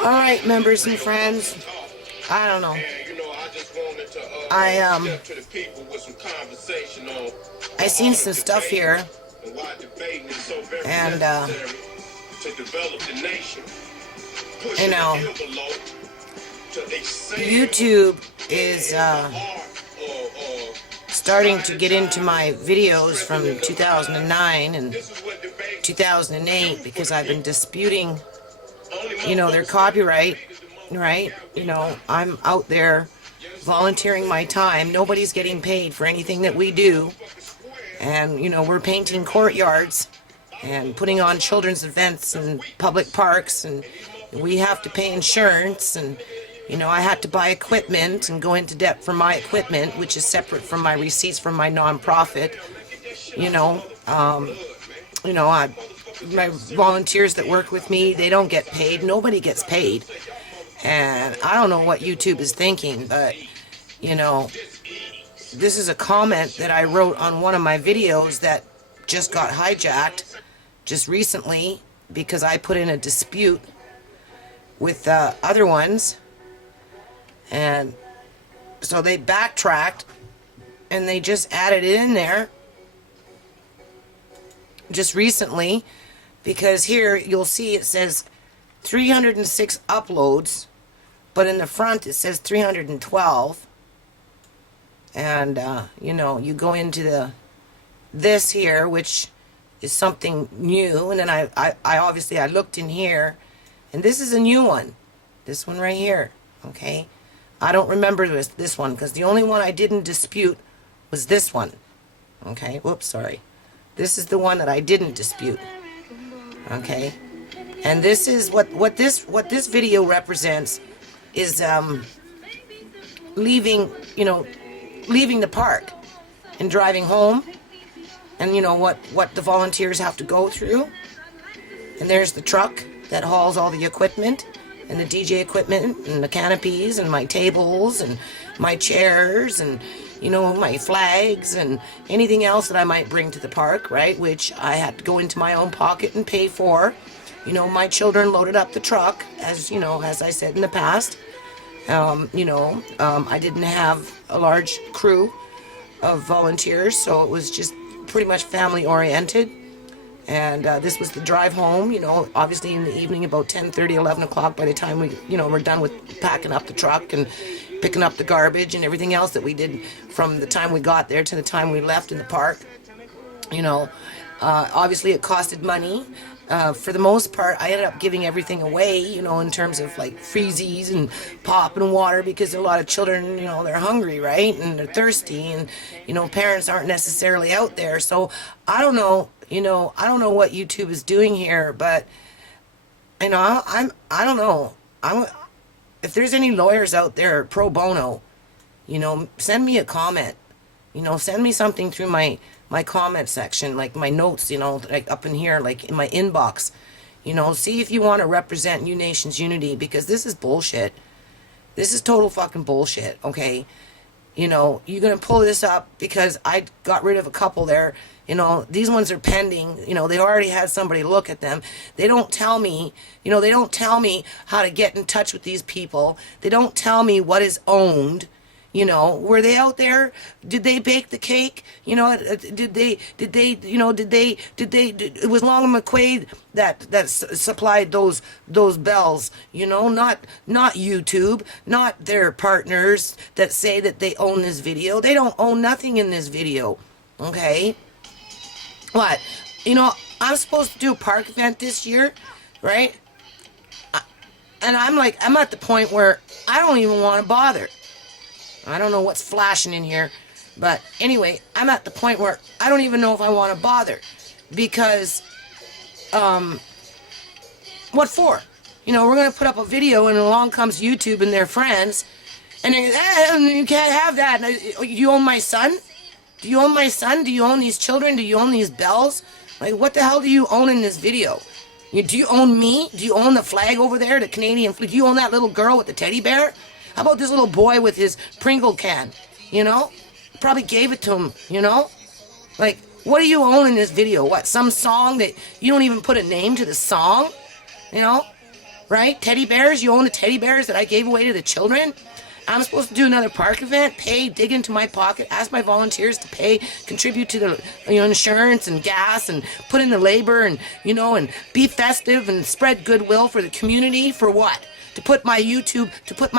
Alright, members and friends, I don't know. I seen some stuff here, and you know, YouTube is starting to get into my videos from 2009 and 2008 because I've been disputing, their copyright, right? I'm out there volunteering my time. Nobody's getting paid for anything that we do. And, we're painting courtyards and putting on children's events in public parks, and we have to pay insurance, and, I had to buy equipment and go into debt for my equipment, which is separate from my receipts from my nonprofit. My volunteers that work with me, they don't get paid. Nobody gets paid. And I don't know what YouTube is thinking, but, this is a comment that I wrote on one of my videos that just got hijacked just recently because I put in a dispute with other ones. And so they backtracked and they just added it in there just recently, because here you'll see it says 306 uploads, but in the front it says 312. And you go into this here, which is something new, and then I obviously I looked in here, and this is a new one, this one right here. Okay, I don't remember this one because the only one I didn't dispute was this one. Okay, whoops, sorry. This is the one that I didn't dispute. Okay, and this is what this video represents is leaving the park and driving home, and what the volunteers have to go through. And there's the truck that hauls all the equipment and the DJ equipment and the canopies and my tables and my chairs and my flags and anything else that I might bring to the park, right, which I had to go into my own pocket and pay for. My children loaded up the truck, as as I said in the past. I didn't have a large crew of volunteers, so it was just pretty much family oriented. And this was the drive home, obviously in the evening about 10:30, 11 o'clock, by the time we're done with packing up the truck and picking up the garbage and everything else that we did from the time we got there to the time we left in the park. Obviously it costed money. For the most part, I ended up giving everything away, in terms of like freezies and pop and water, because a lot of children, they're hungry, right? And they're thirsty, and, parents aren't necessarily out there. So I don't know, I don't know what YouTube is doing here, but, I don't know. If there's any lawyers out there, pro bono, send me a comment, send me something through my comment section, like my notes, like up in here, like in my inbox, see if you want to represent New Nations Unity, because this is bullshit. This is total fucking bullshit, okay? You're going to pull this up because I got rid of a couple there. These ones are pending. They already had somebody look at them. They don't tell me, they don't tell me how to get in touch with these people. They don't tell me what is owned. Were they out there? Did they bake the cake? It was Long McQuaid that supplied those bells, not YouTube, not their partners that say that they own this video. They don't own nothing in this video, okay? What? I'm supposed to do a park event this year, right? And I'm at the point where I don't even want to bother. I don't know what's flashing in here, but anyway, I'm at the point where I don't even know if I want to bother, because, what for? We're going to put up a video and along comes YouTube and their friends, and you can't have that. Do you own my son? Do you own my son? Do you own these children? Do you own these bells? Like, what the hell do you own in this video? Do you own me? Do you own the flag over there, the Canadian flag? Do you own that little girl with the teddy bear? How about this little boy with his Pringle can? Probably gave it to him, Like, What do you own in this video? What, some song that you don't even put a name to the song? You know, right? Teddy bears, you own the teddy bears that I gave away to the children? I'm supposed to do another park event, pay, dig into my pocket, ask my volunteers to pay, contribute to the insurance and gas, and put in the labor, and and be festive and spread goodwill for the community. For what? To put my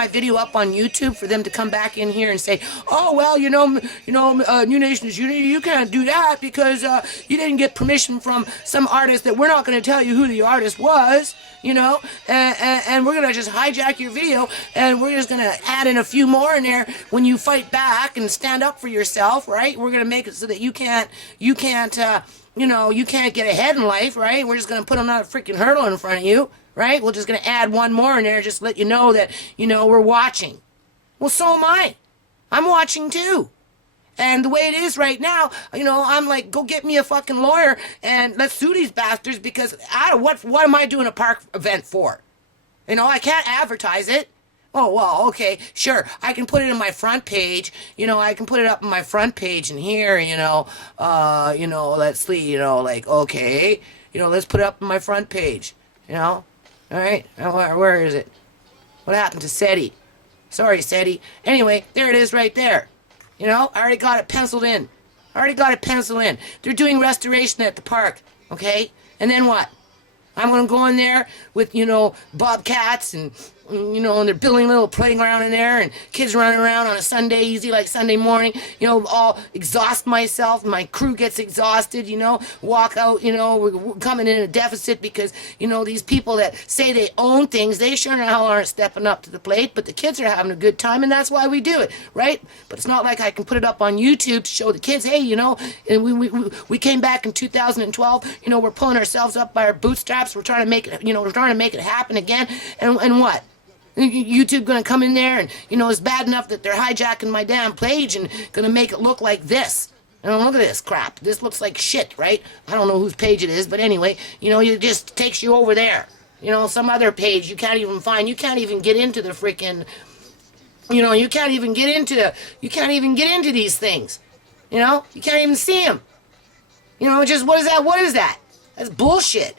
video up on YouTube for them to come back in here and say, oh well, New Nations Unity, you can't do that because you didn't get permission from some artist that we're not going to tell you who the artist was. And we're going to just hijack your video, and we're just going to add in a few more in there when you fight back and stand up for yourself, right? We're going to make it so that you can't get ahead in life, right? We're just going to put another freaking hurdle in front of you, right? We're just going to add one more in there just to let you know that, we're watching. Well, so am I. I'm watching too. And the way it is right now, I'm like, go get me a fucking lawyer and let's sue these bastards, because what am I doing a park event for? I can't advertise it. Oh, well, okay, sure. I can put it in my front page. I can put it up in my front page in here, let's see, okay, let's put it up in my front page, all right? Where is it? What happened to SETI? Sorry, SETI. Anyway, there it is right there. I already got it penciled in. They're doing restoration at the park, okay? And then what? I'm going to go in there with, bobcats and they're building a little playground in there, and kids running around on a Sunday, easy like Sunday morning, all exhaust myself. My crew gets exhausted, walk out, we're coming in a deficit because, these people that say they own things, they sure hell aren't stepping up to the plate, but the kids are having a good time, and that's why we do it, right? But it's not like I can put it up on YouTube to show the kids, hey, and we came back in 2012, we're pulling ourselves up by our bootstraps, we're trying to make it, happen again, and what? YouTube gonna come in there and, it's bad enough that they're hijacking my damn page and gonna make it look like this. Look at this crap. This looks like shit, right? I don't know whose page it is, but anyway, it just takes you over there. Some other page you can't even find. You can't even get into the freaking, you can't even get into these things. You can't even see them. Just, what is that? What is that? That's bullshit.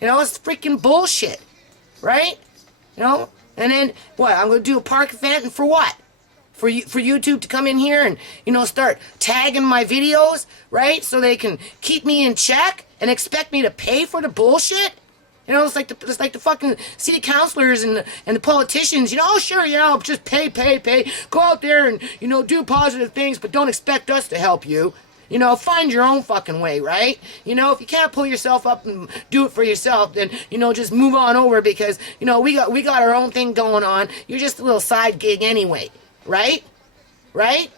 It's freaking bullshit, right? And then, what, I'm going to do a park event, and for what? For YouTube to come in here and, start tagging my videos, right? So they can keep me in check and expect me to pay for the bullshit? It's like the fucking city councilors and the politicians, oh, sure, just pay. Go out there and, do positive things, but don't expect us to help you. Find your own fucking way, right? If you can't pull yourself up and do it for yourself, then, just move on over because, we got our own thing going on. You're just a little side gig anyway, right? Right?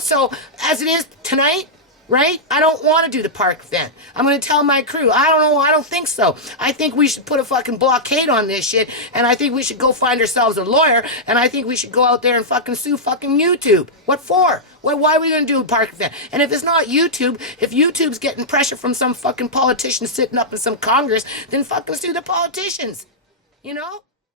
So as it is tonight, right? I don't want to do the park event. I'm going to tell my crew, I don't know, I don't think so. I think we should put a fucking blockade on this shit, and I think we should go find ourselves a lawyer, and I think we should go out there and fucking sue fucking YouTube. What for? Why are we going to do a park event? And if it's not YouTube, if YouTube's getting pressure from some fucking politician sitting up in some Congress, then fucking sue the politicians.